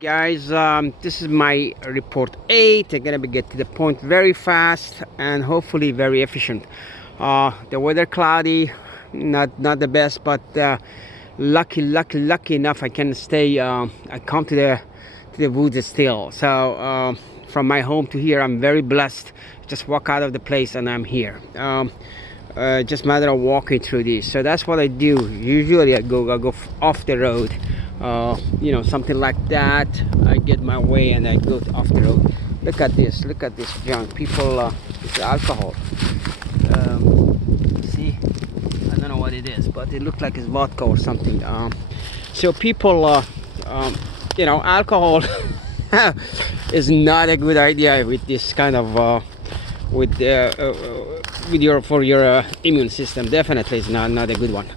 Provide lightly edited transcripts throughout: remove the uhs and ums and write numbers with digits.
Guys, this is my report 8. I'm gonna get to the point very fast and hopefully very efficient. The weather cloudy, not the best, but lucky enough I can stay. I come to the woods still. So from my home to here, I'm very blessed. Just walk out of the place and I'm here. Just matter of walking through this. So that's what I do. Usually I go off the road. Something like that. I get my way and I go off the road. Look at this junk. People, it's alcohol. See, I don't know what it is, but it looks like it's vodka or something. So people, alcohol is not a good idea with this kind of for your immune system. Definitely is not a good one.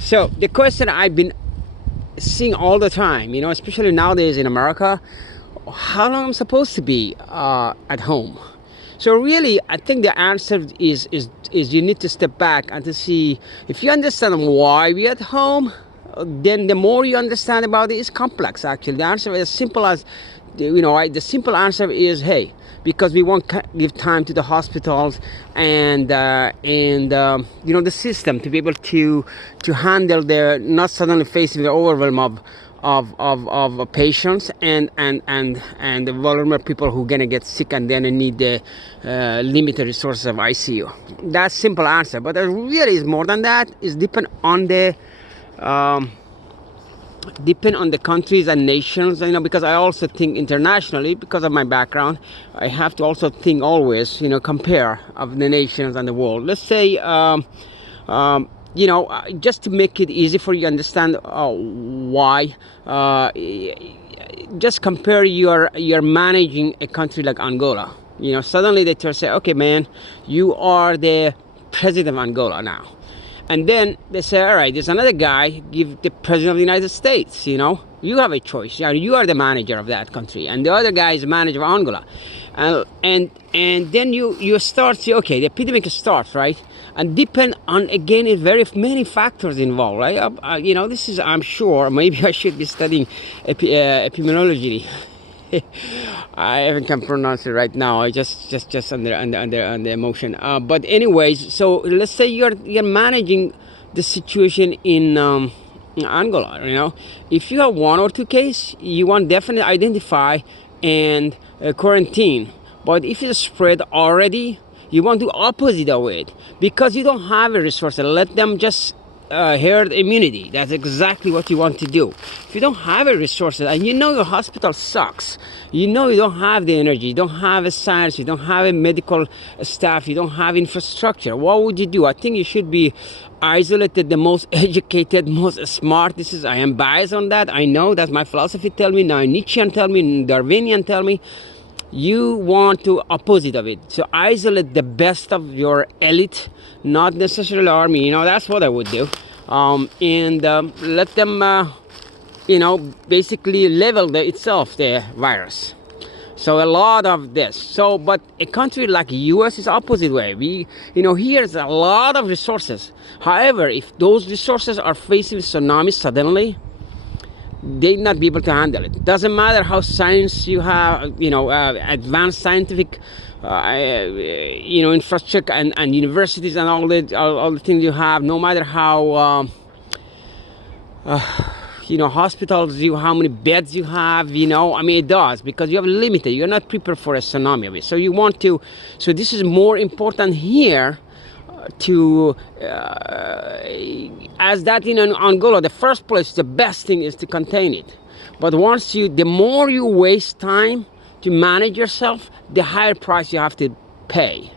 So the question I've been seeing all the time, especially nowadays in America, how long I'm supposed to be at home. So really, I think the answer is you need to step back and to see if you understand why we're at home. Then the more you understand about it, it's complex. Actually, the answer is as simple as the simple answer is, hey, because we won't give time to the hospitals and the system to be able to handle the not suddenly facing the overwhelm of patients and the vulnerable people who are gonna get sick and then need the limited resources of ICU. That's simple answer, but there really is more than that. It's depend on the countries and nations, because I also think internationally, because of my background, I have to also think always, compare of the nations and the world. Let's say, just to make it easy for you to understand why, just compare you're managing a country like Angola. Suddenly they say, okay, man, you are the president of Angola now. And then they say, all right, there's another guy, give the president of the United States, you have a choice. You are the manager of that country. And the other guy is the manager of Angola. And then you start, see, okay, the epidemic starts, right? And depend on, again, it's very many factors involved, right? This is, I'm sure, maybe I should be studying epidemiology. I can pronounce it right now. I just under emotion. But anyways, so let's say you're managing the situation in Angola. If you have one or two cases, you want definitely identify and quarantine. But if it's spread already, you want to opposite of it because you don't have a resource. Let them just herd immunity. That's exactly what you want to do. If you don't have a resources and your hospital sucks, you don't have the energy, you don't have a science, you don't have a medical staff, you don't have infrastructure, what would you do? I think you should be isolated, the most educated, most smart. I am biased on that. I know that's my philosophy tell me, now Nietzschean tell me, Darwinian tell me. You want to opposite of it. So isolate the best of your elite, not necessarily army. That's what I would do. And let them, basically level itself, the virus. So a lot of this. So, but a country like US is opposite way. Here's a lot of resources. However, if those resources are facing tsunami suddenly, they not be able to handle it. Doesn't matter how science you have, advanced scientific, infrastructure and universities and all the things you have. No matter how, hospitals how many beds you have. It does, because you have limited. You're not prepared for a tsunami of it. So you want to. So this is more important here. To as that in Angola, the first place, the best thing is to contain it. But the more you waste time to manage yourself, the higher price you have to pay.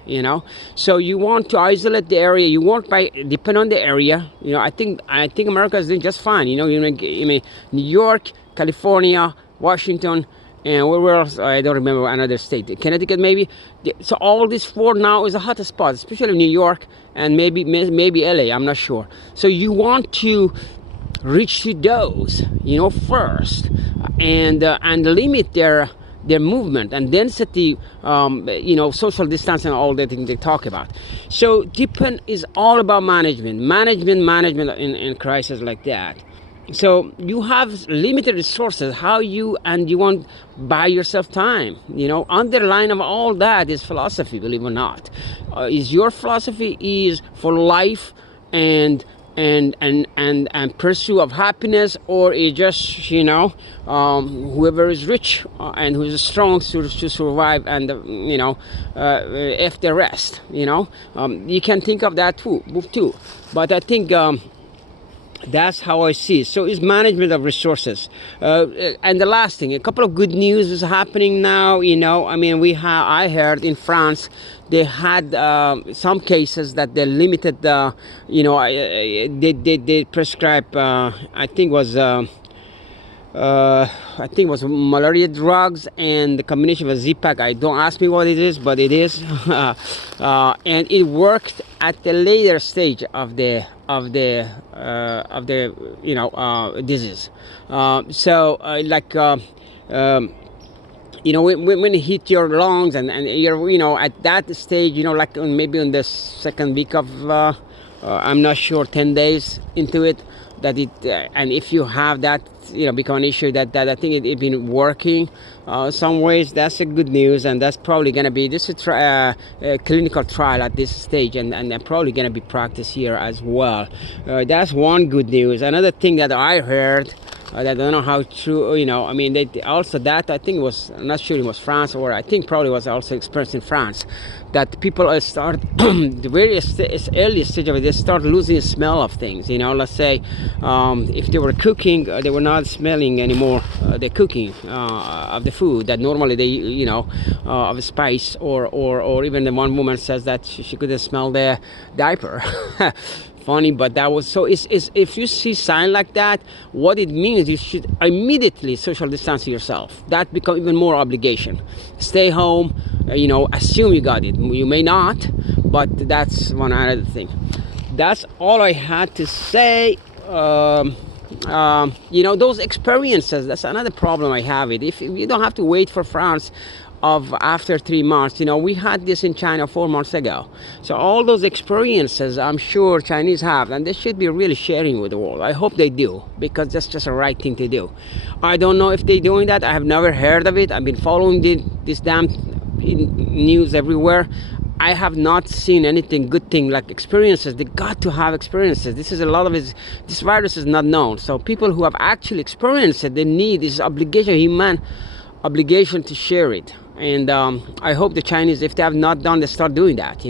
So you want to isolate the area. You want depend on the area. I think America is doing just fine. New York, California, Washington. And where else? I don't remember another state. Connecticut, maybe. So all these four now is a hot spot, especially New York and maybe LA. I'm not sure. So you want to reach to those, first, and limit their movement and density, social distance and all the things they talk about. So depend is all about management in crisis like that. So you have limited resources. How you want buy yourself time? Underline of all that is philosophy. Believe it or not, is your philosophy is for life and pursuit of happiness, or is just whoever is rich and who is strong to survive, and if the rest. You can think of that too. But I think. That's how I see it. So it's management of resources. And the last thing, a couple of good news is happening now. I heard in France, they had some cases that they limited they prescribe, I think it was malaria drugs and the combination of a Z-Pack. I don't ask me what it is, but it is, and it worked at the later stage of the disease. When it hit your lungs and you're at that stage, like maybe on the second week of I'm not sure, 10 days into it, that it and if you have that become an issue, that I think it been working some ways. That's a good news, and that's probably going to be a clinical trial at this stage, and probably going to be practiced here as well. That's one good news. Another thing that I heard, that I don't know how true, they also, that I think it was, I'm not sure it was France, or I think probably was also experienced in France, that people start the very early stage of it, they start losing the smell of things. Let's say if they were cooking, they were not smelling anymore the cooking of the food that normally they of spice, or even the one woman says that she couldn't smell the diaper. Funny, but that was so. If you see sign like that, what it means, you should immediately social distance yourself. That become even more obligation. Stay home. Assume you got it. You may not, but that's one other thing. That's all I had to say. Those experiences. That's another problem I have. If you don't have to wait for France of after 3 months, we had this in China 4 months ago. So all those experiences, I'm sure Chinese have, and they should be really sharing with the world. I hope they do, because that's just a right thing to do. I don't know if they're doing that. I have never heard of it. I've been following this damn news everywhere. I have not seen anything good thing like experiences. They got to have experiences. This virus is not known. So people who have actually experienced it, they need this human obligation to share it. And I hope the Chinese, if they have not done, they start doing that,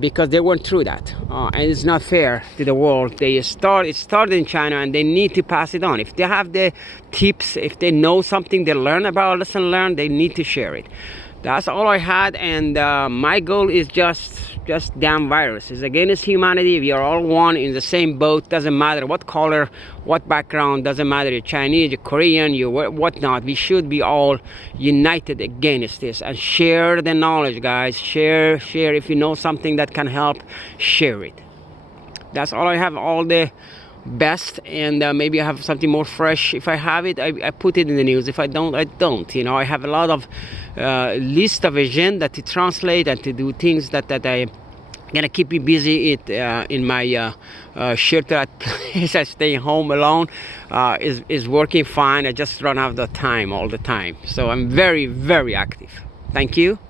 because they went through that, and it's not fair to the world. It started in China, and they need to pass it on. If they have the tips, if they know something, they learn about, lesson learned, they need to share it. That's all I had, and my goal is just damn virus. It's against humanity. We are all one in the same boat. Doesn't matter what color, what background, doesn't matter. You're Chinese, you're Korean, you're whatnot. We should be all united against this, and share the knowledge, guys. Share. If you know something that can help, share it. That's all I have. All the best, and maybe I have something more fresh. If I have it, I put it in the news. If I don't, I don't. I have a lot of list of agenda to translate and to do things that I gonna keep me busy. In my shelter place, I stay home alone, is working fine. I just run out of time all the time, so I'm very, very active. Thank you.